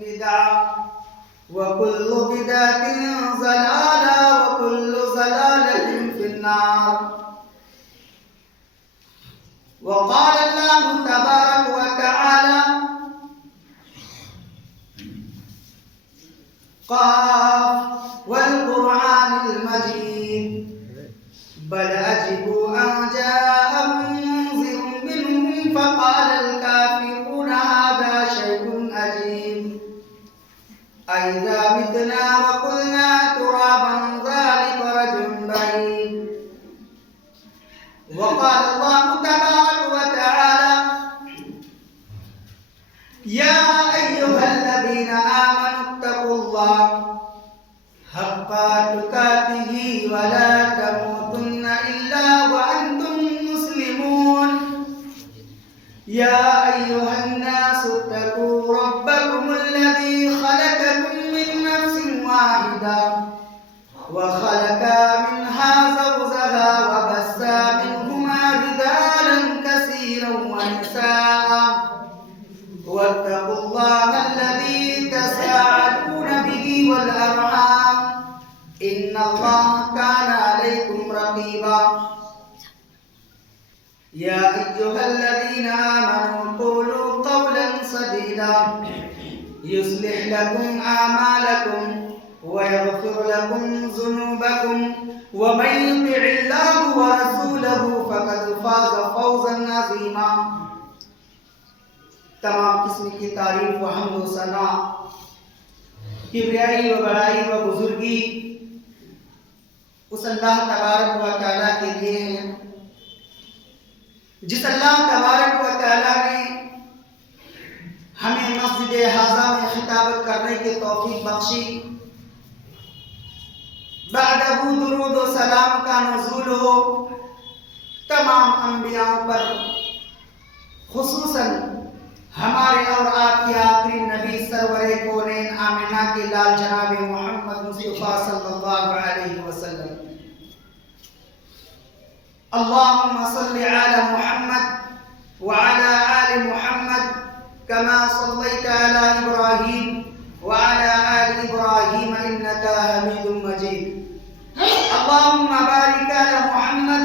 بدعة وكل بدعة ضلالة وكل ضلالة في النار. وقال الله تبارك وتعالى: قاف والقرآن المجيد بل عجبوا أن جاءهم منذر منهم فقال الكافرون هذا شيء عجيب أئذا متنا وكنا ترابا ذلك رجل بعيد. وقال الله تبارك وتعالى: يا أيها الذين آمنوا اتقوا الله حق تقاته ولا تموتن إلا وأنتم مسلمون. يا أيها الناس اتقوا ربكم الذي خلقكم من نفس واحدة وخلق منها زوجها وبث منهما رجالا كثيرا ونساء واتقوا الله الذي تساءلون به والأرحام إن الله كان عليكم رقيبا. يا أيها الذين آمنوا قولوا قولا سديدا يصلح لكم أعمالكم ويغفر لكم ذنوبكم ومن يطع الله ورسوله فقد فاز فوزا عظيما. تمام قسم کی تعریف و حمد و ثنا کبریائی و بڑائی و بزرگی اس اللہ تبارک و تعالیٰ کے لیے ہے جس اللہ تبارک و تعالیٰ نے ہمیں مسجد حاضہ میں خطابت کرنے کی توفیق بخشی. بعدہ درود و سلام کا نزول ہو تمام انبیاء پر، خصوصاً ہمارے اور آپ کے آخری نبی سرور کونین آمنہ کے لال جناب محمد مصطفیٰ صلی اللہ علیہ وسلم. اللهم صل على محمد وعلى آل محمد كما صليت على إبراهيم وعلى آل إبراهيم إنك حميد مجيد. اللهم بارك على محمد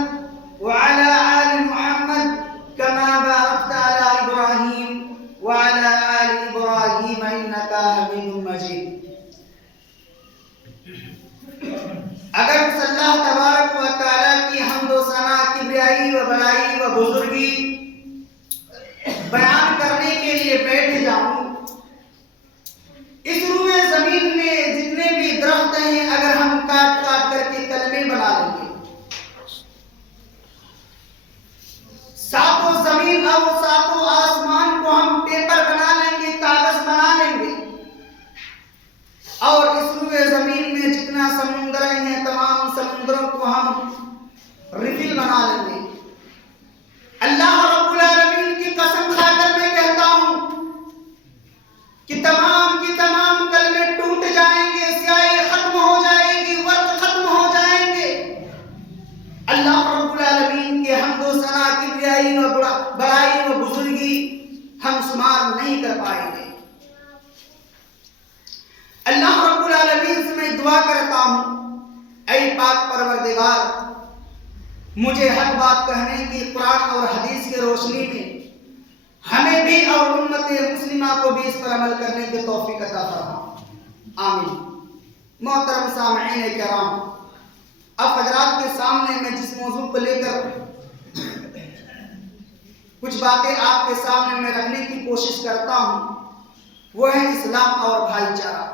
وعلى آل محمد كما باركت على إبراهيم وعلى آل إبراهيم إنك حميد مجيد. اگر اس اللہ تبارک و تعالیٰ کی حمد و ثنا، کبریائی و بڑائی و بزرگی بیان کرنے کے لیے بیٹھ جاؤں، اس روئے زمین میں جتنے بھی درخت ہیں اگر ہم کاٹ کاٹ کر کے کلمے بنا لیں گے، ساتوں زمین اور ساتوں آسمان کو ہم پیپر بنا لیں گے، کاغذ بنا لیں گے، اور اس روئے زمین میں جتنا سمندر ہیں تمام سمندروں کو ہم ریفل بنا لیں گے. اللہ رب العالمین کی قسم کھا کر میں کہتا ہوں کہ تمام کی تمام کلمے ٹوٹ جائیں گے، سیاہی ختم ہو جائے گی، ورق ختم ہو جائیں گے، اللہ رب العالمین کے حمد و ثنا، کبریائی و بڑائی و بزرگی ہم شمار نہیں کر پائیں گے. اللہ رب العالمین سے میں دعا کرتا ہوں، اے پاک پروردگار، مجھے حق بات کہنے کی قرآن اور حدیث کی روشنی میں ہمیں بھی اور امت مسلمہ کو بھی اس پر عمل کرنے کی توفیق عطا فرما، آمین. محترم سامعین کرام، اب حضرات کے سامنے میں جس موضوع کو لے کر کچھ باتیں آپ کے سامنے میں رکھنے کی کوشش کرتا ہوں وہ ہے اسلام اور بھائی چارہ.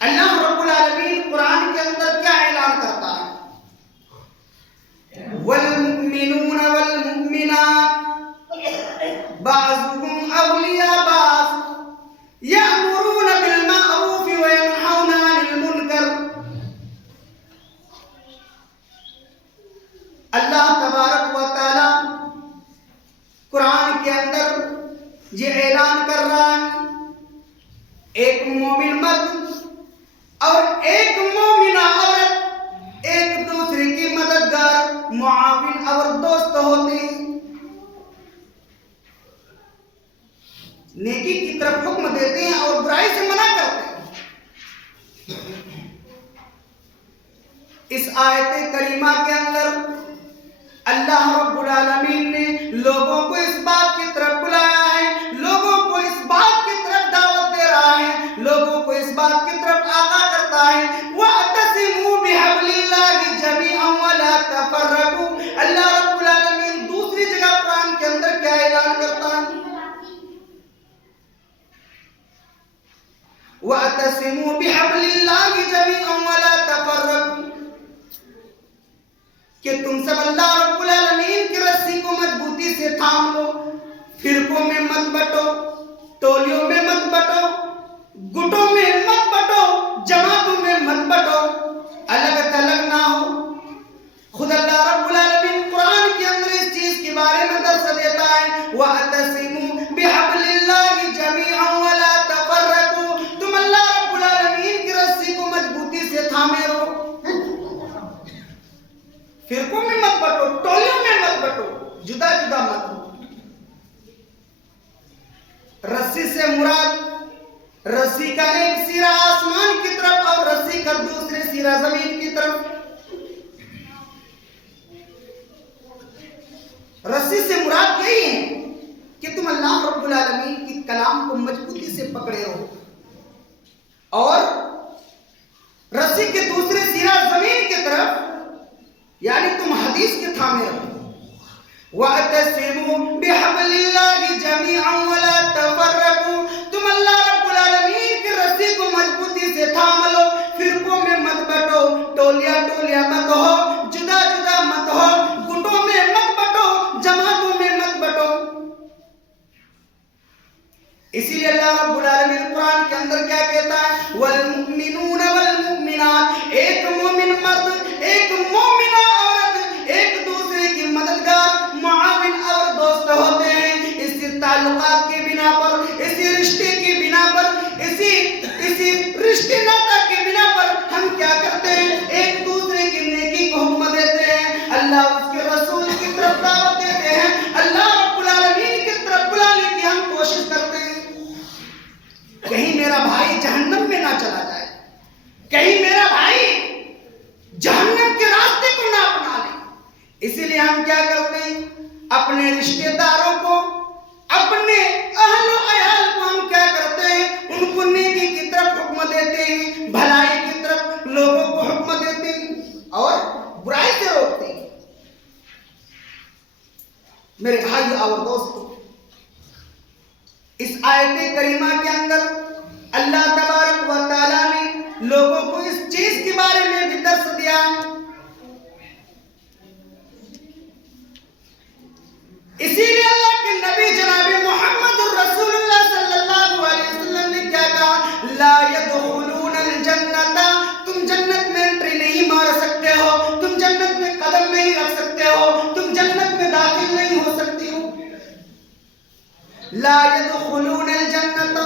اللہ رب العالمین قرآن کے اندر کیا اعلان کرتا ہے؟ والمؤمنون والمؤمنات بعضهم اولیاء بعض یأمرون بالمعروف وینہون عن المنکر. اللہ تبارک و تعالی قرآن کے اندر یہ اعلان کر رہا ہے، ایک مومن مرد اور ایک مومنہ عورت ایک دوسرے کی مددگار، معاون اور دوست ہوتے ہیں. نیکی کی طرف حکم دیتے ہیں اور برائی سے منع کرتے ہیں۔ اس آیت کریمہ کے اندر اللہ رب العالمین نے لوگوں کو اس بات کی طرف بلایا ہے، لوگوں کو اس بات کی طرف دعوت دے رہا ہے، لوگوں کو اس بات کی طرف آگاہ کرتا ہے وَاعْتَصِمُوا بِحَبْلِ اللَّهِ جَمِيعًا وَلَا تَفَرَّقُوا۔ اللہ رب العالمین دوسری جگہ قرآن کے اندر کیا اعلان کرتا ہے؟ وَاعْتَصِمُوا بِحَبْلِ اللَّهِ جَمِيعًا وَلَا تَفَرَّقُوا، کہ تم سب اللہ رب العالمین کی رسی کو مضبوطی سے تھام لو، فرقوں میں مت بٹو، ٹولیوں میں مت بٹو، گٹوں میں مت بٹو، جماعتوں میں مت بٹو، الگ تھلگ نہ ہو۔ خود اللہ رب العالمین قرآن کے اندر اس چیز کے بارے میں درس دیتا ہے وَاعْتَصِمُوا بِحَبْلِ اللَّهِ جَمِيعًا وَلَا تَفَرَّقُوا، تم اللہ رب العالمین کی رسی کو مضبوطی سے تھامے رہو، فرقوں میں مت بٹو، ٹولیوں میں مت بٹو، جدا جدا مت ہو۔ رسی سے مراد رسی کا ایک سرا آسمان کی طرف اور رسی کا دوسرے سرا زمین کی طرف۔ رسی سے مراد یہی ہے کہ تم اللہ رب العالمین کی کلام کو مضبوطی سے پکڑے رہو، اور رسی کے دوسرے سرا زمین کی طرف یعنی تم حدیث کے تھامے رہو۔ وَاعْتَصِمُوا بِحَبْلِ اللَّهِ جَمِيعًا وَلَا تَفَرَّقُوا، تم اللہ رب العالمین کی رسی کو مضبوطی سے تھام لو، فرقوں میں مت بٹو، ٹولیاں ٹولیاں مت ہو، جدا جدا مت ہو، گٹوں میں مت بٹو، جماعتوں میں مت بٹو۔ اسی لیے اللہ رب العالمین قرآن کے اندر کیا کہتا ہے وَالْمُؤْمِنُونَ وَالْمُؤْمِنَاتِ، ایک مومن مرد ایک مومنہ عورت ایک دوسرے کی مددگار معاون اور دوست ہوتے ہیں، اسی تعلقات کی بنا پر، اسی رشتے کی بنا پر، اسی رشتے ناتا کی بنا پر ہم کیا کرتے ہیں؟ ایک دوسرے کی نیکی کو حکم دیتے ہیں، اللہ اس کے رسول کی طرف دعوت دیتے ہیں، اللہ رب العالمین کی طرف بلانے کی ہم کوشش کرتے ہیں۔ کہیں میرا بھائی جہنم میں نہ چلا جائے، کہیں میرا بھائی جہنم کے راستے کو نہ اپنا لے، اسی لیے ہم کیا کرتے ہیں؟ اپنے رشتہ داروں کو، اپنے اہل و عیال کو ہم کیا کرتے ہیں؟ ان کو نیکی کی طرف حکم دیتے ہیں، بھلائی کی طرف لوگوں کو حکم دیتے ہیں اور برائی سے روکتے ہیں۔ میرے بھائی اور دوستو، اس آیت کریمہ کے اندر اللہ تبارک و تعالیٰ نے لوگوں کو اس چیز کے بارے میں بھی درس دیا ہے۔ اسی لیے اللہ کے نبی جناب محمد الرسول اللہ صلی اللہ علیہ وسلم نے کیا کہا لا يدخلون الجنت، تم جنت میں انٹری نہیں مار سکتے ہو، تم جنت میں قدم نہیں رکھ سکتے ہو، تم جنت میں داخل نہیں ہو سکتی ہو۔ لا يدخلون الجنت،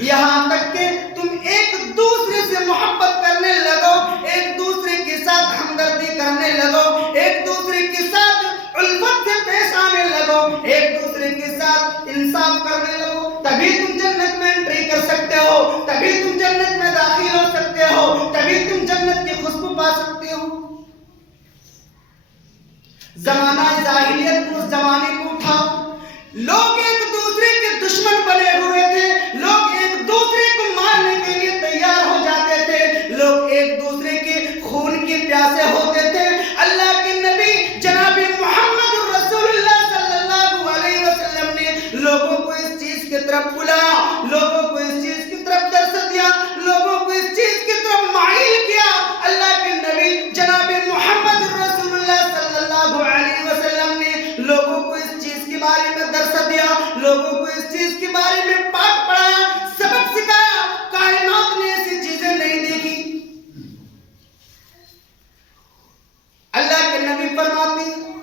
یہاں تک کہ تم ایک دوسرے سے محبت کرنے لگو، ایک دوسرے کے ساتھ ہمدردی کرنے لگو، ایک دوسرے کے ساتھ الفت سے پیش آنے لگو، ایک دوسرے کے ساتھ انصاف کرنے لگو، تبھی تم جنت میں انٹری کر سکتے ہو، تبھی تم جنت میں داخل ہو سکتے ہو، تبھی تم جنت کی خوشبو پا سکتے ہو۔ زمانہ جاہلیت کو، اس زمانے کو اٹھاؤ، لوگ ایک دوسرے کے دشمن بنے ہوئے تھے، لوگ ایک دوسرے کو مارنے کے لیے تیار ہو جاتے تھے، لوگ ایک دوسرے کے خون کے پیاسے ہوتے تھے۔ اللہ کے نبی جناب محمد الرسول اللہ صلی اللہ علیہ وسلم نے لوگوں کو اس چیز کی طرف بلایا، لوگوں کو اس چیز کی طرف درس دیا، لوگوں کو اس چیز کی طرف مائل کیا۔ اللہ کے نبی جناب محمد الرسول اللہ صلی اللہ علیہ وسلم نے لوگوں کو اس چیز کے بارے میں درس دیا، لوگوں کو اس چیز کے بارے میں پاک پڑھایا، سبق سکھایا۔ کائنات نے ایسی چیزیں نہیں دیکھی۔ اللہ کے نبی فرماتے ہیں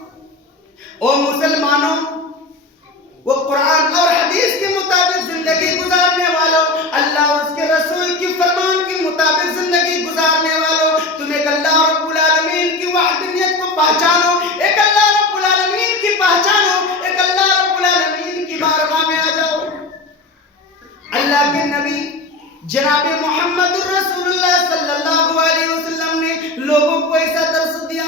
او مسلمانوں، وہ قرآن اور حدیث کے مطابق زندگی گزارنے اللہ کے نبی جناب محمد رسول اللہ صلی اللہ علیہ وسلم نے لوگوں کو ایسا درس دیا،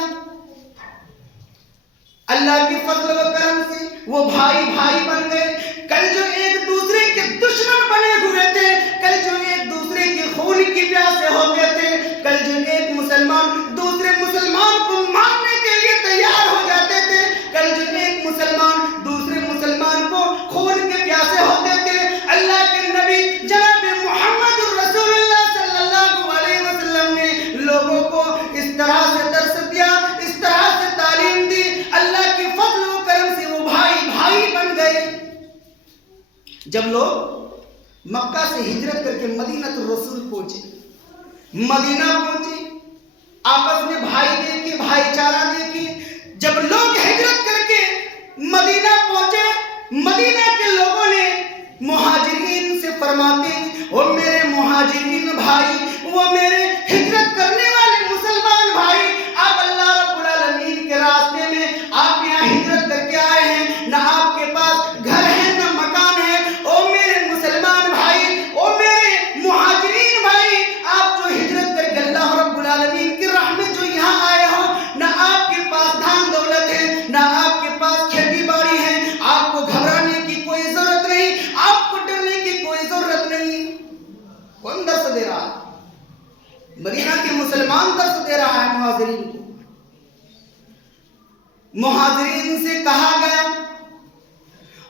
اللہ کے فضل و کرم سے وہ بھائی بھائی بن گئے۔ کل جو ایک دوسرے کے دشمن بنے ہوئے تھے، کل جو ایک دوسرے کے خون کی پیاسے ہوتے تھے، کل جو ایک مسلمان دوسرے مسلمان کو مارنے کے لیے تیار ہو جاتے تھے، کل جو ایک مسلمان دوسرے مسلمان کو خون کے پیاسے ہوتے تھے، اللہ کے نبی جناب محمد رسول اللہ صلی اللہ علیہ وسلم نے لوگوں کو اس طرح سے درس دیا، اس طرح سے تعلیم دی، اللہ کے فضل و کرم سے وہ بھائی بھائی بن گئے۔ جب لوگ مکہ سے ہجرت کر کے مدینہ الرسول پہنچے، مدینہ پہنچے، آپس میں بھائی دیکھے، بھائی چارہ دیکھے۔ جب لوگ ہجرت کر کے مدینہ پہنچے، مدینہ کے لوگوں نے مہاجرین سے فرماتے، وہ میرے مہاجرین بھائی، وہ میرے ہجرت کرنے والے مسلمان بھائی، آپ اللہ رب العالمین کے راستے میں آپ یہاں ہجرت کر کے آئے ہیں، نہ آپ کے پاس گھر ہے نہ مکان ہے، او میرے مسلمان بھائی، او میرے مہاجرین بھائی، آپ جو ہجرت کر کے اللہ رب العالمین کی راہ میں جو یہاں آئے ہو، نہ آپ کے پاس دھان دولت ہے، نہ آپ کے پاس کھیتی باڑی ہے، آپ کو گھبرانے کی کوئی ضرورت نہیں، آپ کو ڈرنے کی کوئی ضرورت نہیں۔ کون درس دے رہا ہے؟ مدینہ کے مسلمان درس دے رہا ہے مہاجرین کو۔ مہاجرین سے کہا گیا،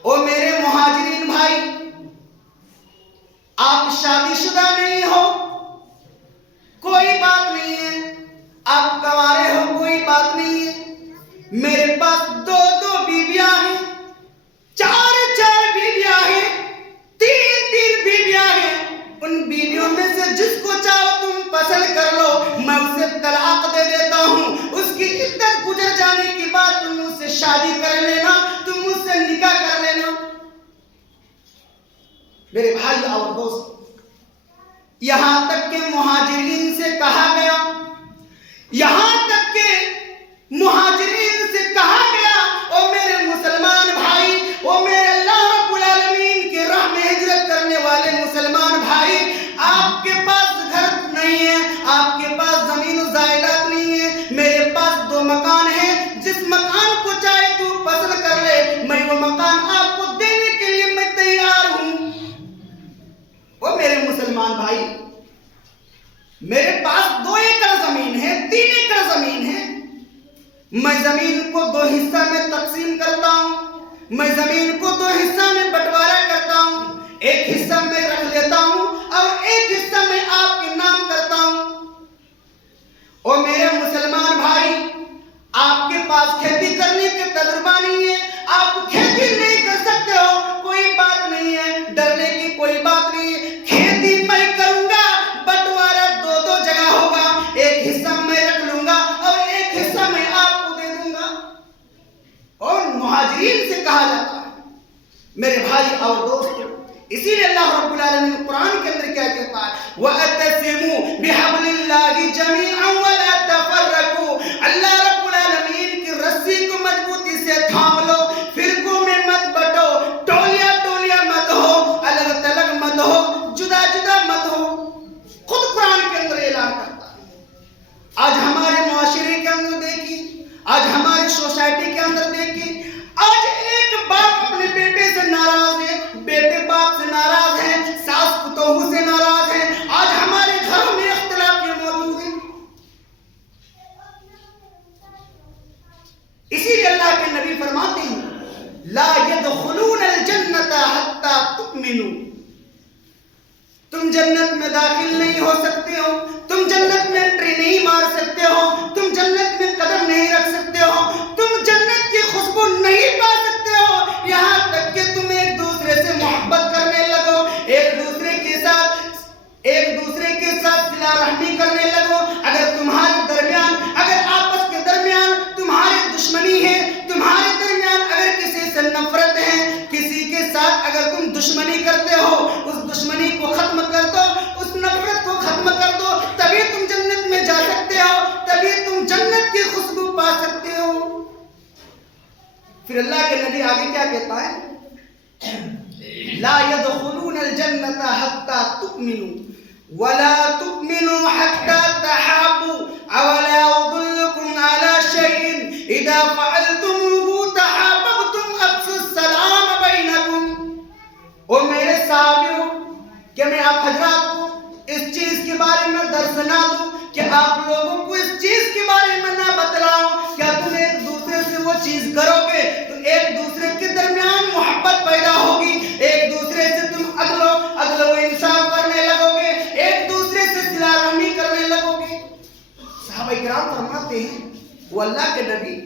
او میرے مہاجرین بھائی، آپ شادی شدہ نہیں ہو، کوئی بات نہیں ہے، آپ کنوارے ہو، کوئی بات نہیں ہے، میرے پاس دو دو بیویاں ہیں، چار چار بیویاں ہیں، تین تین بیویاں ہیں، ان بیویوں میں سے جس کو چاہو تم پسند کر لو، میں اسے طلاق دے دیتا ہوں، اس کی عدت گزر جانے کے بعد تم اس سے شادی کر لینا، تم اس سے نکاح کر لینا۔ میرے بھائی اور دوست، یہاں تک کہ مہاجرین سے کہا گیا، یہاں تک کہ مہاجرین سے کہا گیا، او میرے مسلمان بھائی، او میرے اللہ رب العالمین کے راہ میں ہجرت کرنے والے مسلمان بھائی، آپ کے پاس گھر نہیں ہے، آپ کے پاس زمین و جائیداد نہیں ہے، میرے پاس دو مکان ہیں، جس مکان کو چاہے تو پسند کر لے، میں وہ مکان آپ کو دینے کے لیے میں تیار ہوں۔ وہ میرے مسلمان بھائی، میرے پاس 2 ایکڑ زمین ہے، 3 ایکڑ زمین ہے، میں زمین کو 2 حصہ میں تقسیم کرتا ہوں، میں زمین کو 2 حصہ میں بٹوارا کرتا ہوں، ایک حصہ میں رکھ لیتا ہوں اور ایک حصہ میں آپ کے نام کرتا ہوں۔ اور میرے مسلمان بھائی، آپ کے پاس کھیتی کرنے کے تجربہ نہیں ہے، آپ کھیتی نہیں کر سکتے ہو، کوئی بات نہیں ہے، ڈرنے کی کوئی بات نہیں ہے، کھیتی میں کروں گا، بٹوارا 2 جگہ ہوگا، ایک حصہ میں رکھ لوں گا اور ایک حصہ میں آپ کو دے دوں گا۔ اور مہاجرین سے کہا جاتا ہے، میرے بھائی اور دوست، اسی لیے اللہ رب العالمین قرآن کے اندر کیا کہتا ہے، وَأَتَّسِمُوا بِحَبْلِ اللَّهِ جَمِيعًا وَلَا تَفَرَّقُوا، اللہ رب العالمین کی رسی کو مضبوطی سے تھام لو، فرقوں میں مت بٹو، ٹولیاں ٹولیاں مت ہو، الگ تلگ مت ہو، جدا جدا مت ہو۔ خود قرآن کے اندر اعلان کرتا ہے۔ آج ہمارے معاشرے کے اندر دیکھیے، آج ہماری سوسائٹی کے اندر دیکھیے، آج ایک باپ اپنے بیٹے سے ناراض ہے، بیٹے باپ سے ناراض ہیں، ساس پتوہو سے ناراض ہیں، آج ہمارے گھروں میں اختلاف یہ موجود ہے۔ اسی لیے اللہ کے نبی فرماتے ہیں، لا يدخلون الجنت حتى تؤمنوا، تم جنت میں داخل نہیں ہو سکتے ہو، تم جنت میں انٹری نہیں مار سکتے ہو، تم جنت میں قدم نہیں رکھ سکتے ہو، تم جنت کی خوشبو نہیں پا سکتے ہو، یہاں تک کہ تم ایک دوسرے سے محبت کرنے لگو، ایک دوسرے کے ساتھ صلہ رحمی کرنے لگو۔ اگر تمہارے درمیان، اگر آپس کے درمیان تمہاری دشمنی ہے، تمہارے درمیان اگر کسی سے نفرت ہے، کسی کے ساتھ اگر تم دشمنی کرتے ہو، اس دشمنی کو ختم کر دو، اس نفرت کو ختم کر دو، تبھی تم جنت میں جا سکتے ہو، تبھی تم جنت کی خوشبو پا سکتے ہو۔ پھر اللہ کے نبی آگے کیا کہتا ہے؟ لا يدخلون الجنة حتى تؤمنوا ولا تؤمنوا حتى تحابوا اولا ادلكم على شيء اذا فعلتموه تحاببتم افشوا السلام بينكم. اور میرے صحابیوں کہ میں آپ حضرات کو اس چیز کے بارے میں درس نہ دوں کہ آپ لوگوں کو اس چیز کے بارے میں نہ بتلاؤں. کیا تم ایک دوسرے سے وہ چیز کرو گے تو ایک دوسرے کے درمیان محبت پیدا ہوگی, ایک دوسرے سے تم عدل و انصاف کرنے لگو گے, ایک دوسرے سے صلہ رحمی کرنے لگو گے. صحابہ کرام فرماتے ہیں وہ اللہ کے نبی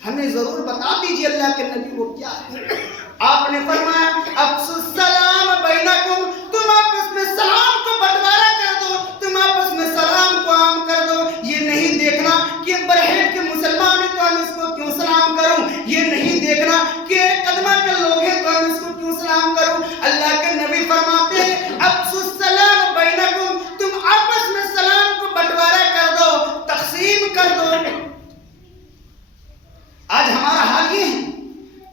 ہمیں ضرور بتا دیجیے اللہ کے نبی وہ کیا ہے. آپ نے فرمایا افشوا السلام بینکم, تم آپس میں سلام کو بٹوارا کر دو, تم آپس میں سلام کو عام کر دو. یہ نہیں دیکھنا کہ برہیٹ کے مسلمان ہیں تو ہم اس کو کیوں سلام کروں, یہ نہیں دیکھنا کہ قدمہ کے لوگ ہیں تو ہم اس کو کیوں سلام کروں. اللہ کے نبی فرماتے ہیں افشوا السلام بینکم, تم آپس میں سلام کو بٹوارا کر دو, تقسیم کر دو. آج ہمارا حال یہ ہے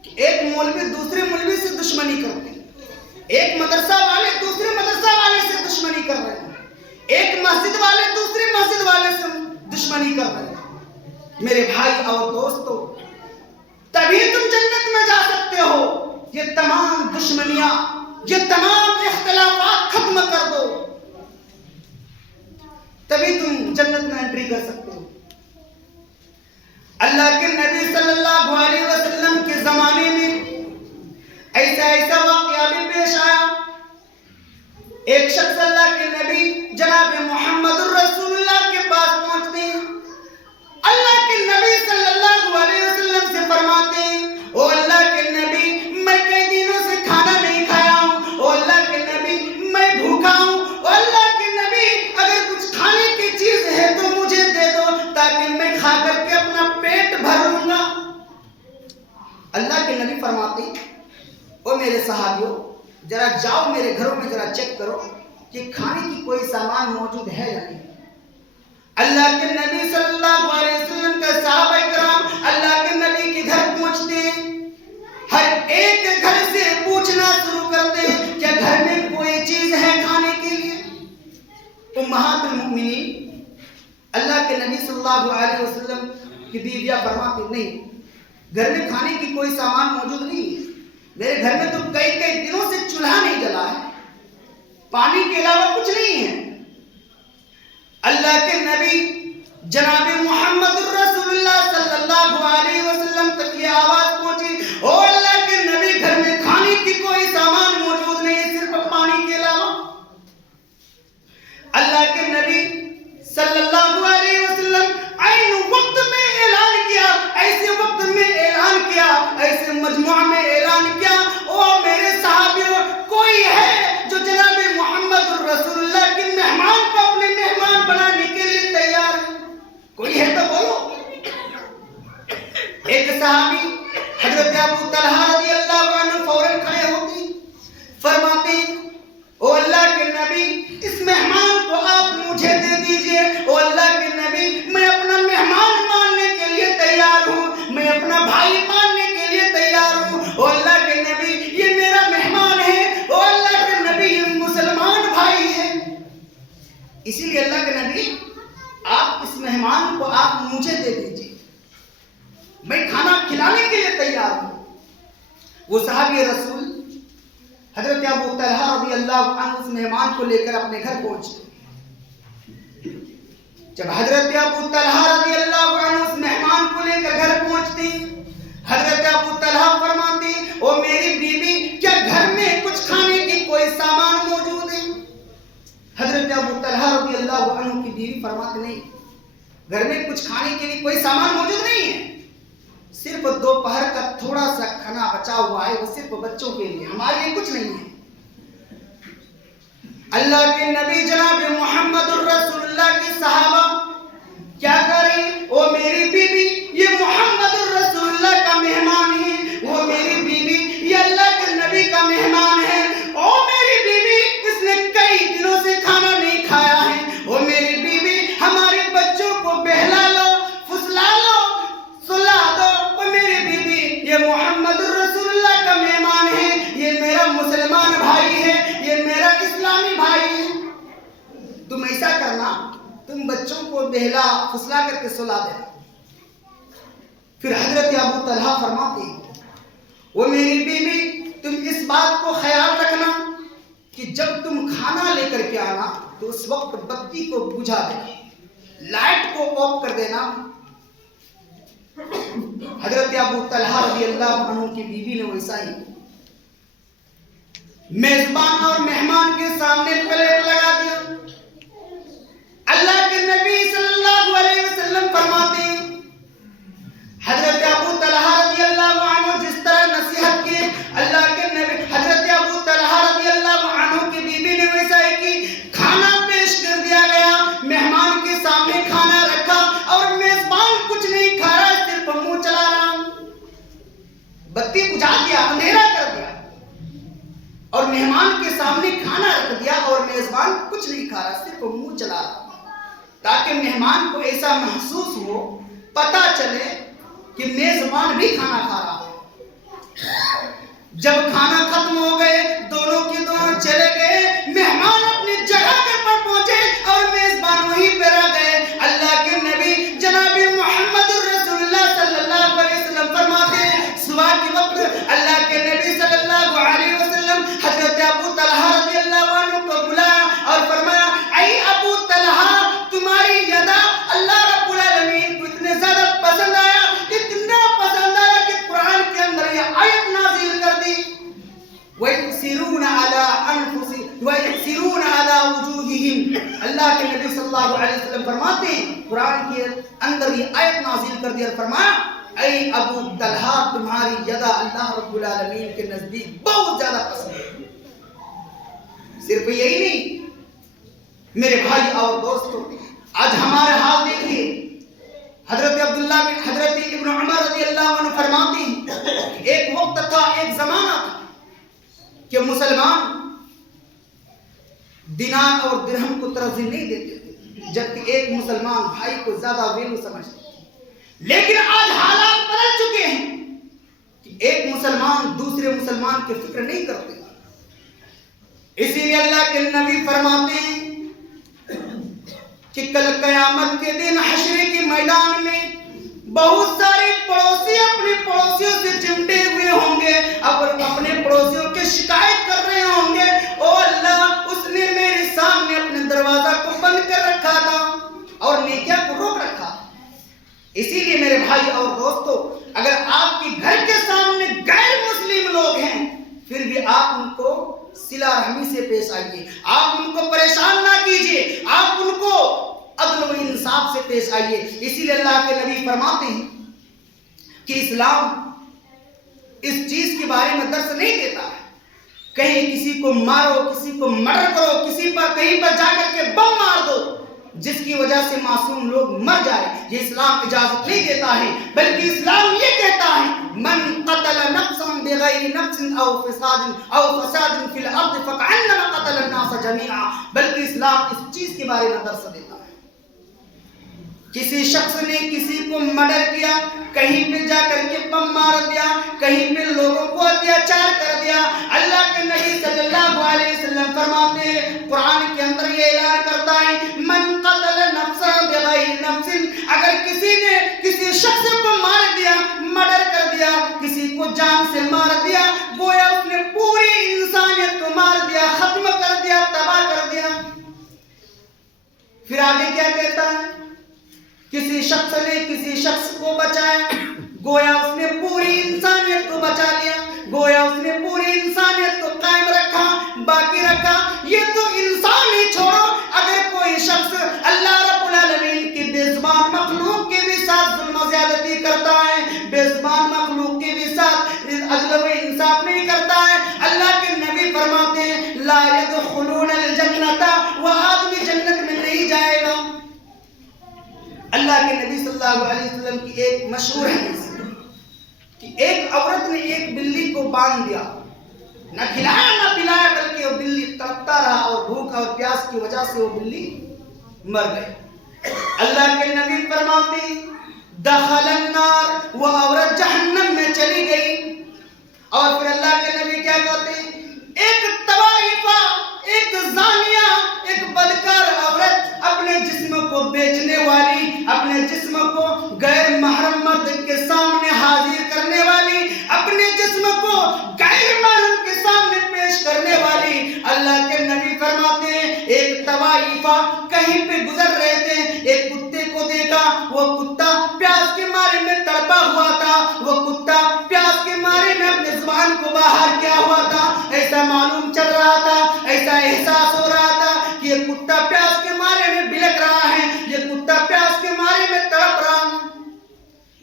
کہ ایک مولوی دوسرے مولوی سے دشمنی کرتے ہیں, ایک مدرسہ والے دوسرے مدرسہ والے سے دشمنی کر رہے ہیں, ایک مسجد والے دوسرے مسجد والے سے دشمنی کر رہے ہیں. میرے بھائی اور دوستو, تبھی تم جنت میں جا سکتے ہو. یہ تمام دشمنیاں, یہ تمام اختلافات ختم کر دو, تبھی تم جنت میں انٹری کر سکتے ہو. اللہ کے نبی صلی اللہ علیہ وسلم کے زمانے میں ایسا واقعہ بھی پیش آیا. ایک شخص اللہ کے نبی جناب محمد الرسول اللہ کے پاس پہنچتے ہیں. اللہ کے نبی صلی اللہ علیہ وسلم سے فرماتے ہیں او اللہ کے نبی میں کئی دنوں سے کھانا نہیں کھایا ہوں, او اللہ کے نبی میں بھوکا ہوں, او اللہ کے نبی اگر کچھ کھانے کی چیز ہے تو مجھے دے دو تاکہ میں کھا کر کے اپنا پیٹ بھر لوں گا. اللہ کے نبی فرماتے او میرے صحابیوں ذرا جاؤ میرے گھروں میں ذرا چیک کرو کہ کھانے کی کوئی سامان موجود ہے یا نہیں. اللہ کے نبی صلی اللہ علیہ وسلم کا صحابہ کرام اللہ کے نبی کے گھر پہنچتے ہیں, ہر ایک گھر سے پوچھنا شروع کرتے ہیں کیا گھر میں کوئی چیز ہے کھانے کے لیے. امہات المؤمنین اللہ کے نبی صلی اللہ علیہ وسلم کی بیویاں فرماتی نہیں, گھر میں کھانے کی کوئی سامان موجود نہیں ہے, میرے گھر میں تو کئی دنوں سے چولہا نہیں جلا ہے, پانی کے علاوہ کچھ نہیں ہے. اللہ کے نبی جناب محمد الرسول اللہ صلی اللہ علیہ وسلم تک یہ آواز پہنچی او اللہ کے نبی گھر میں کھانے کی کوئی سامان موجود نہیں ہے صرف پانی کے علاوہ. اللہ کے نبی صلی اللہ علیہ وسلم عین وقت میں اعلان کیا, ایسے وقت میں اعلان کیا, ایسے مجموعہ میں اعلان کیا او میرے صحابیوں کوئی ہے جو جناب محمد الرسول اللہ کے مہمان کو اپنے مہمان بنانے کے لیے تیار ہے؟ کوئی ہے تو بولو. ایک صحابی حضرت ابو طلحہ رضی اللہ عنہ فوراً کھڑے ہوتے فرماتے او اللہ کے نبی اس مہمان کو آپ مجھے دے دیجئے, او اللہ کے نبی میں اپنا مہمان ماننے کے لیے تیار ہوں, میں اپنا بھائی ماننے کے لیے تیار ہوں, او اللہ کے نبی یہ میرا مہمان ہے, او اللہ کے نبی یہ مسلمان بھائی ہے. اسی لیے اللہ کے نبی آپ اس مہمان کو آپ مجھے دے دیجئے, میں کھانا کھلانے کے لیے تیار ہوں. وہ صحابی رسول حضرت ابو طلحہ رضی اللہ عنہ اس مہمان کو لے کر اپنے گھر پہنچے. جب حضرت ابو طلحہ رضی اللہ عنہ اس مہمان کو لے کر گھر پہنچتے حضرت ابو طلحہ فرماتے او میری بیوی کیا گھر میں کچھ کھانے کی کوئی سامان موجود ہے. حضرت ابو طلحہ رضی اللہ عنہ کی بیوی فرماتے نہیں, گھر میں کچھ کھانے کے لیے کوئی سامان موجود نہیں ہے, صرف دوپہر کا تھوڑا سا کھانا بچا ہوا ہے, وہ صرف بچوں کے لیے, ہمارے لیے کچھ نہیں ہے. اللہ کے نبی جناب محمد الرسول اللہ کے صحابہ کیا کر رہے ہیں او میری بیوی یہ محمد الرسول اللہ کا مہمان ہے, وہ میری بیوی یہ اللہ کے نبی کا مہمان ہے, او میری بیوی اس نے کئی دنوں سے کھانا نہیں کھایا ہے, او میری بیوی ہمارے بچوں کو بہلا لو, فسلا لو, سلا دو, او میری بیوی یہ محمد الرسول اللہ کا مہمان ہے, یہ میرا مسلمان کرنا, تم بچوں کو بہلا پھسلا کر کے سلا دینا. پھر حضرت ابو طلحہ فرماتے ہیں, وہ میری بیوی تم اس بات کو خیال رکھنا کہ جب تم کھانا لے کر کے آنا تو اس وقت بتی کو بجھا دینا, لائٹ کو آف کر دینا. حضرت ابو طلحہ رضی اللہ عنہ کی بیوی نے ویسا ہی میزبان اور مہمان کے سامنے پلیٹ لگا دیا. اللہ کے نبی صلی اللہ علیہ وسلم فرماتے ہیں, حضرت ابو طلحہ رضی اللہ عنہ جس طرح نصیحت کی, اللہ کے نبی حضرت ابو طلحہ رضی اللہ عنہ کی بیوی نے ویسا ہی کی. کھانا پیش کر دیا گیا, مہمان کے سامنے کھانا رکھا اور میزبان کچھ نہیں کھا رہا, صرف منہ چلا رہا. بتی بجھا دیا, اندھیرا کر دیا اور مہمان کے سامنے کھانا رکھ دیا اور میزبان کچھ نہیں کھا رہا, صرف منہ چلا رہا, تاکہ مہمان کو ایسا محسوس ہو, پتا چلے کہ میزبان بھی کھانا کھا رہا ہو. جب کھانا ختم ہو گئے, دونوں کے دونوں چلے گئے, مہمان اپنی جگہ پر پہنچے اور میزبان وہیں پہ رہ گئے. اللہ کے نبی جناب محمد رسول اللہ صلی اللہ علیہ وسلم فرماتے ہیں, صبح کے وقت اللہ کے نبی صلی اللہ علیہ وسلم حضرت ابو طلحہ رضی اللہ عنہ کو بلایا اور فرمایا, اے ابو طلحہ, تمہاری یدا اللہ رب العالمین کو اتنے زیادہ پسند آیا, اتنا پسند آیا کہ قرآن کے اندر یہ آیت نازل کر دی, وَيُؤْثِرُونَ عَلَىٰ أَنفُسِهِمْ وَيُؤْثِرُونَ عَلَىٰ وُجُوهِهِمْ. اللہ کے نبی صلی اللہ علیہ وسلم فرماتے ہیں, قرآن کے اندر یہ آیت نازل کر دی اور فرمایا, اے ابو طلحہ, تمہاری یدا اللہ رب العالمین کے نزدیک بہت زیادہ پسند ہے. صرف یہی نہیں میرے بھائی اور دوستوں, آج ہمارا حال دیکھیے. حضرت عبداللہ بن حضرت ابن عمر رضی اللہ عنہ فرماتے ہیں, ایک وقت تھا, ایک زمانہ تھا کہ مسلمان دینار اور درہم کو ترجیح نہیں دیتے تھے, جبکہ ایک مسلمان بھائی کو زیادہ ویلو سمجھتے. لیکن آج حالات بدل چکے ہیں کہ ایک مسلمان دوسرے مسلمان کی فکر نہیں کرتے. اسی لیے اللہ کے نبی فرماتے ہیں کہ کل قیامت کے دن حشر کے میدان میں بہت سارے پڑوسی اپنے پڑوسیوں سے چمٹے ہوئے ہوں گے, اور اپنے پڑوسیوں کی شکایت کر رہے ہوں گے, او اللہ, اس نے میرے سامنے اپنے دروازہ کو بند کر رکھا تھا اور نیکیاں کو روک رکھا. اسی لیے میرے بھائی اور دوستو, اگر آپ کے گھر کے سامنے غیر مسلم لوگ ہیں, پھر بھی آپ ان کو صلہ رحمی سے پیش آئیے, آپ ان کو پریشان نہ کیجیے, آپ ان کو عدل و انصاف سے پیش آئیے. اسی لیے اللہ کے نبی فرماتے ہیں کہ اسلام اس چیز کے بارے میں درس نہیں دیتا ہے, کہیں کسی کو مارو, کسی کو مرڈر کرو, کسی پر کہیں پر جا کر کے بم مار دو جس کی وجہ سے معصوم لوگ مر جائے. یہ اسلام اجازت نہیں دیتا ہے, بلکہ اسلام یہ کہتا ہے, من قتل نفسا بغیر نفس او فساد فی الارض فکأنما قتل الناس جميعا. بلکہ اسلام اس چیز کے بارے میں درس دیتا ہے, کسی شخص نے کسی کو مرڈر کیا, کہیں پہ جا کر کے بم مار دیا, کہیں پہ لوگوں کو اتیاچار کر دیا, اللہ کے نبی صلی اللہ علیہ وسلم فرماتے ہیں, قرآن کے اندر یہ اعلان کرتا ہے, من قتل نفسا بغیر نفس, اگر کسی نے کسی شخص کو مار دیا, مرڈر کر دیا, کسی کو جان سے مار دیا, گویا اس نے پوری انسانیت کو مار دیا, ختم کر دیا, تباہ کر دیا. پھر آگے کیا کہتا ہے, کسی شخص نے کسی شخص کو بچایا, گویا اس نے پوری انسانیت کو بچا لیا, گویا اس نے پوری انسانیت کو قائم رکھا, باقی رکھا. یہ تو انسان ہی چھوڑو, اگر کوئی شخص اللہ رب العالمین کی بے زبان مخلوق کے بھی ساتھ ظلم و زیادتی کرتا ہے, بے زبان مخلوق کے بھی ساتھ عدل و انصاف نہیں کرتا ہے, اللہ کے نبی فرماتے ہیں, لا يدخلون الجنت, وہ آدمی جنت میں نہیں جائے گا. اللہ کے نبی صلی اللہ علیہ وسلم کی ایک مشہور حدیث کہ ایک عورت نے ایک بلی کو باندھ دیا, نہ کھلایا نہ پلایا, بلکہ وہ بلی تڑپتا رہا اور بھوک اور پیاس کی وجہ سے وہ بلی مر گئی. اللہ کے نبی فرماتے ہیں, دخل النار, وہ عورت جہنم میں چلی گئی. اور پھر اللہ کے نبی کیا کہتے ہیں, ایک طوائفہ, ایک زانیہ, ایک بدکار عورت اپنے کو بیچنے والی، اپنے جسم کو غیر محرم مرد کے سامنے حاضر کرنے والی، اپنے جسم کو غیر محرم کے سامنے پیش کرنے والی، اللہ کے نبی فرماتے ہیں ایک طوائفہ کہیں پہ گزر رہے تھے، ایک کتے کو دیکھا، وہ کتا پیاس کے مارے میں تڑپا ہوا تھا، وہ کتا پیاس کے مارے میں اپنے زبان کو باہر کیا ہوا تھا، ایسا معلوم چل رہا تھا، ایسا احساس ہو رہا تھا کہ یہ کتا پیاس کے مارے میں بلک رہا ہے، یہ کتا پیاس کے مارے میں تڑپ رہا ہے۔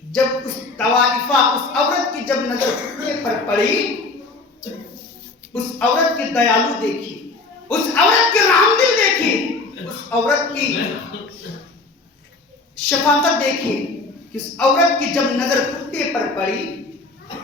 جب اس طوائفہ، اس عورت کی جب نظر کتے پر پڑی، اس عورت کی دیالو دیکھی، اس عورت کی رحم دل دیکھی، اس عورت کی شفقت دیکھی کہ اس عورت کی جب نظر کتے پر پڑی،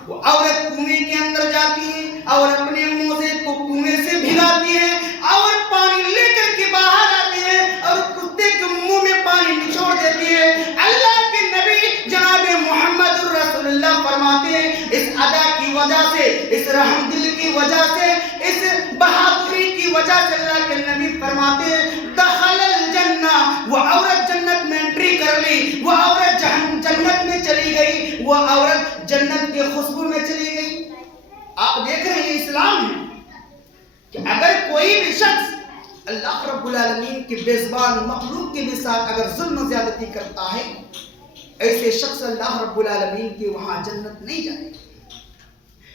وہ عورت کنویں کے اندر جاتی ہے اور اپنے موزے کو کنویں سے بھگاتی ہے اور پانی لے کر کے باہر آتی ہے اور کتے کے منہ میں پانی نچوڑ دیتی ہے۔ اللہ کے نبی جناب محمد رسول اللہ فرماتے ہیں اس ادا کی وجہ سے، اس رحم دل کی وجہ سے، اس بہادری کی وجہ سے اللہ کے نبی فرماتے ہیں دخل الجنہ، وہ عورت جنت میں انٹری کر لی، وہ عورت جنت میں چلی گئی، وہ عورت جنت کے خوشبو میں چلی گئی۔ آپ دیکھ رہے ہیں اسلام ہے کہ اگر کوئی بھی شخص اللہ رب العالمین کے بے زبان مخلوق کے بھی ساتھ اگر ظلم و زیادتی کرتا ہے، ایسے شخص اللہ رب العالمین کے وہاں جنت نہیں جائے گا۔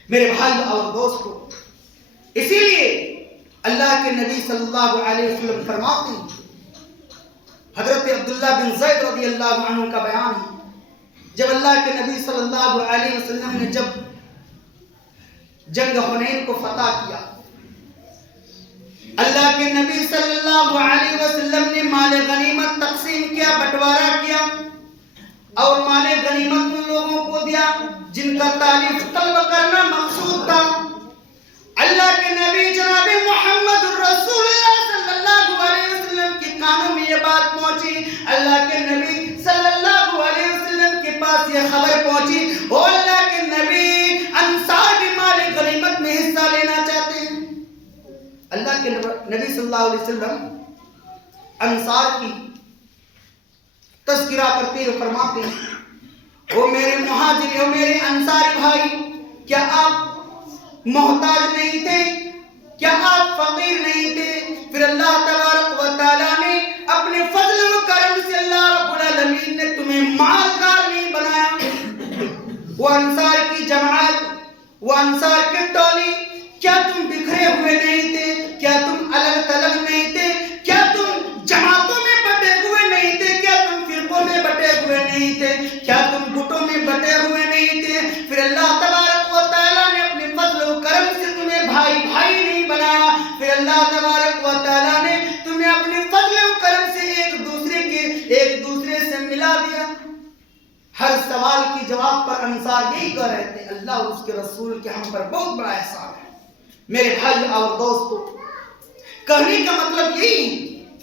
میرے بھائی اور دوستو، اسی لیے اللہ کے نبی صلی اللہ علیہ وسلم فرماتے ہیں، حضرت عبداللہ بن زید رضی اللہ عنہ کا بیان ہے، جب اللہ کے نبی صلی اللہ علیہ وسلم نے جب جنگ حنین کو فتح کیا، اللہ کے نبی صلی اللہ علیہ وسلم نے مال غنیمت تقسیم کیا، بٹوارا کیا اور مال غنیمت ان لوگوں کو دیا جن کا تعریف طلب کرنا مقصود تھا۔ اللہ کے نبی جناب محمد رسول اللہ صلی اللہ علیہ وسلم کے کانوں میں یہ بات پہنچی، اللہ کے نبی صلی اللہ علیہ وسلم کے پاس یہ خبر پہنچی، او اللہ کے نبی انصار بھی مال غنیمت میں حصہ لینا چاہتے ہیں۔ اللہ کے نبی صلی اللہ علیہ وسلم انصار کی تذکرہ کرتے ہوئے فرماتے ہیں، وہ میرے مہاجر، وہ میرے انصاری بھائی، کیا آپ محتاج نہیں تھے؟ کیا آپ فقیر نہیں تھے؟ پھر اللہ تبارک و تعالیٰ نے اپنے فضل و کرم سے اللہ رب العالمین نے تمہیں مالدار نہیں بنایا؟ وہ انصار کی جماعت، وہ انصار کی ٹولی، کیا تم بکھرے ہوئے نہیں تھے؟ کیا تم الگ تلگ نہیں تھے؟ کیا تم جماعتوں میں بٹے ہوئے نہیں تھے؟ کیا تم فرقوں میں بٹے ہوئے نہیں تھے؟ کیا تم گٹوں میں بٹے ہوئے نہیں تھے؟ پھر اللہ تبارک و تعالیٰ نے اپنے فضل و کرم سے تمہیں بھائی بھائی نہیں بنایا، پھر اللہ تبارک و تعالیٰ نے تمہیں اپنے فضل و کرم سے ایک دوسرے سے ملا دیا۔ ہر سوال کی جواب پر انصار یہی کہہ رہے تھے، اللہ اور اس کے رسول کے ہم پر بہت بڑا احسان ہے۔ میرے بھائی اور دوستو، کہنے کا مطلب یہی ہے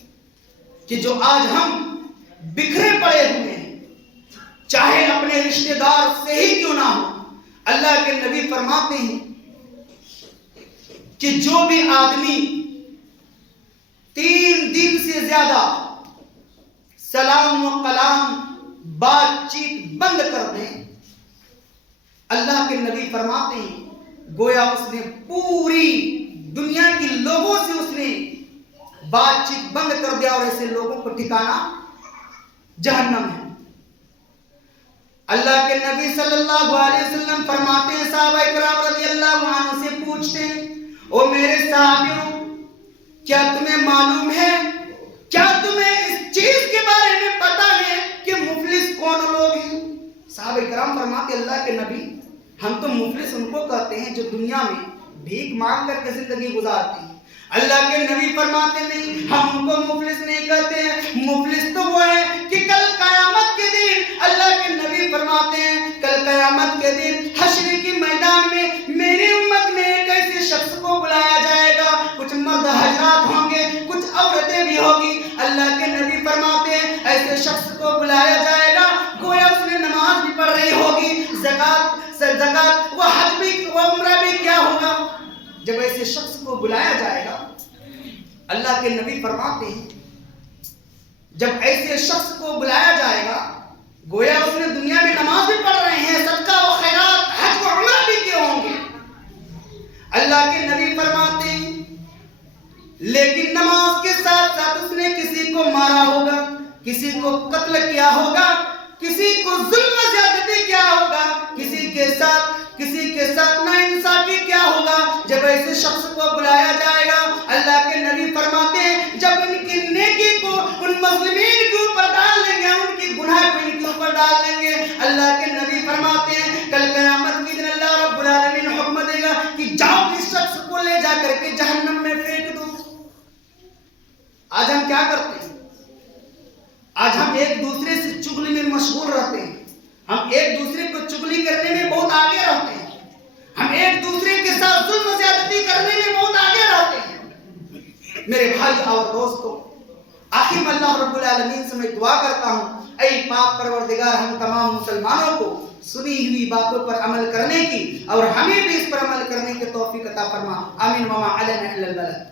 کہ جو آج ہم بکھرے پڑے ہوئے ہیں، چاہے اپنے رشتہ دار سے ہی کیوں نہ ہو، اللہ کے نبی فرماتے ہیں کہ جو بھی آدمی 3 دن سے زیادہ سلام و کلام بات چیت بند کر دیں، اللہ کے نبی فرماتے ہیں گویا اس نے پوری دنیا کے لوگوں سے اس نے بات چیت بند کر دیا اور ایسے لوگوں کو ٹھکانا جہنم ہے۔ اللہ کے نبی صلی اللہ علیہ وسلم فرماتے ہیں، صحابہ کرام رضی اللہ عنہ سے پوچھتے ہیں، او میرے صحابیوں، کیا تمہیں معلوم ہے، کیا تمہیں اس چیز کے بارے میں پتا ہے کہ مفلس کون لوگ ہیں؟ صحابہ کرام فرماتے ہیں، اللہ کے نبی، ہم تو مفلس ان کو کہتے ہیں جو دنیا میں بھیک مانگ کر کے زندگی گزارتے ہیں۔ اللہ کے نبی فرماتے نہیں، ہم ان کو مفلس نہیں کہتے ہیں، مفلس تو وہ ہے کہ کل قیامت کے دن، اللہ کے نبی فرماتے ہیں کل قیامت کے دن حشر کی میدان میں میری امت میں ایک ایسے شخص کو بلایا جائے گا، کچھ مرد حضرات ہوں گے، کچھ عورتیں بھی ہوگی۔ اللہ کے نبی فرماتے ہیں ایسے شخص کو بلایا جائے گا، گویا اس نے نماز بھی پڑھ رہی ہوگی، زکات و حج بھی و عمرہ بھی کیا ہوگا۔ جب ایسے شخص کو بلایا جائے گا، اللہ کے نبی فرماتے ہیں جب ایسے شخص کو بلایا جائے گا، گویا اس نے دنیا میں نماز بھی پڑھ رہے ہیں، صدقہ و خیرات، حج و عمرہ بھی کیے ہوں گے۔ اللہ کے نبی فرماتے ہیں لیکن نماز کے ساتھ ساتھ اس نے کسی کو مارا ہوگا، کسی کو قتل کیا ہوگا، کسی کو ظلم و زیادتی کیا ہوگا، کسی کے ساتھ ناانصافی کیا ہوگا، جب ایسے شخص کو بلایا جائے گا، اللہ کے نبی فرماتے ہیں جب ان کی نیکی کو ان مظلومین کے اوپر ڈال دیں گے، ان کی گناہ کو ان کے اوپر ڈال دیں گے، اللہ کے نبی فرماتے ہیں کل قیامت کے دن اللہ رب العالمین حکم دے گا کہ جاؤ اس شخص کو لے جا کر کے جہنم میں پھینک دو۔ آج ہم کیا کرتے ہیں؟ آج ہم ایک دوسرے سے چغلی میں مشغول رہتے ہیں، ہم ایک دوسرے کو چغلی کرنے میں بہت آگے رہتے ہیں، ہم ایک دوسرے کے ساتھ ظلم و زیادتی کرنے میں بہت آگے رہتے ہیں۔ میرے بھائی اور دوستو، آخر میں اللہ رب العالمین سے میں دعا کرتا ہوں، اے پاک پروردگار ہم تمام مسلمانوں کو سنی ہوئی باتوں پر عمل کرنے کی اور ہمیں بھی اس پر عمل کرنے کی توفیق عطا فرما، آمین وما علینا الا البلاغ۔